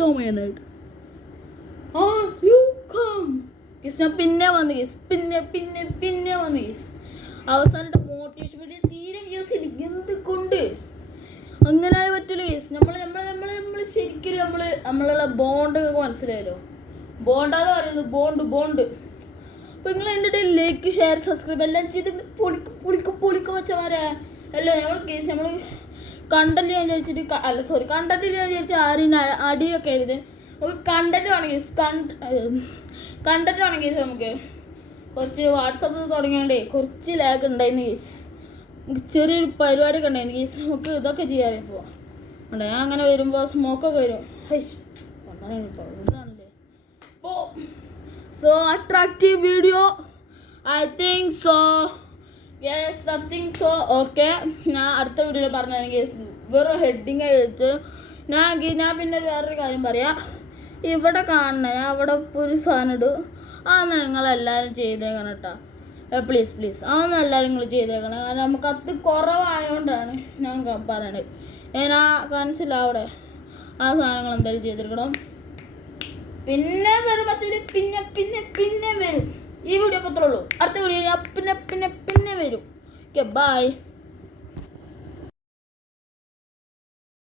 ഡൊമൈനായിട്ട് you come ഗീസ്. ഞാൻ പിന്നെ വന്നു ഗീസ്, പിന്നെ വന്നു ഗീസ്. അവസാനത്തെ മോട്ടിവേഷൻ വീഡിയോ തീരെ വ്യൂസ് ഇല്ല. എന്തുകൊണ്ട് അങ്ങനെ പറ്റില്ല ഗീസ്? നമ്മൾ ശരിക്കും നമ്മളുള്ള ബോണ്ടൊക്കെ മനസ്സിലായല്ലോ. ബോണ്ടാന്ന് പറയുന്നത് ബോണ്ട്. അപ്പോൾ നിങ്ങൾ എൻ്റെ ഇടയിൽ ലൈക്ക്, ഷെയർ, സബ്സ്ക്രൈബ് എല്ലാം ചെയ്ത് പൊളിക്കും വെച്ചമാരെ അല്ലേ. നമ്മൾ കേസ് നമ്മൾ കണ്ടന്റ് ഞാൻ വിചാരിച്ചിട്ട് കണ്ടന്റ് ഞാൻ വിചാരിച്ച ആരും അടിയൊക്കെ ആയിരുന്നു. നമുക്ക് കണ്ടന്റ് വേണമെങ്കിൽ നമുക്ക് കുറച്ച് വാട്സപ്പ് തുടങ്ങിയോണ്ടേ കുറച്ച് ലാഗ് ഉണ്ടായിരുന്നു കേസ്. ചെറിയൊരു പരിപാടിയൊക്കെ ഉണ്ടായിരുന്നു കേസ്. നമുക്ക് ഇതൊക്കെ ചെയ്യാറ് ഇപ്പോൾ ഞാൻ അങ്ങനെ വരുമ്പോൾ സ്മോക്കൊക്കെ വരും. ആണല്ലേ ഇപ്പോൾ so attractive video I think so. Yes something so okay. ഞാൻ അടുത്ത വീഡിയോയിൽ പറഞ്ഞു കേസ്. വെറും ഹെഡിങ് വെച്ച് ഞാൻ പിന്നെ വേറൊരു കാര്യം പറയാം. ഇവിടെ കാണണേ ഞാൻ അവിടെ ഒരു സാധനം ഇടും. അതൊന്ന് നിങ്ങളെല്ലാവരും ചെയ്തേക്കണം കേട്ടോ. പ്ലീസ് അതൊന്നും എല്ലാവരും നിങ്ങൾ ചെയ്തേക്കണം. കാരണം നമുക്ക് അത് കുറവായതുകൊണ്ടാണ് ഞാൻ പറയണത്. ഞാൻ കാണിച്ചില്ല അവിടെ ആ സാധനങ്ങൾ എന്തായാലും ചെയ്തെടുക്കണം. പിന്നെ വരും പച്ചരി പിന്നെ വരും. ഈ വീഡിയോ പത്രേ ഉള്ളൂ. അടുത്ത വീഡിയോ ഞാൻ പിന്നെ വരും. Okay bye.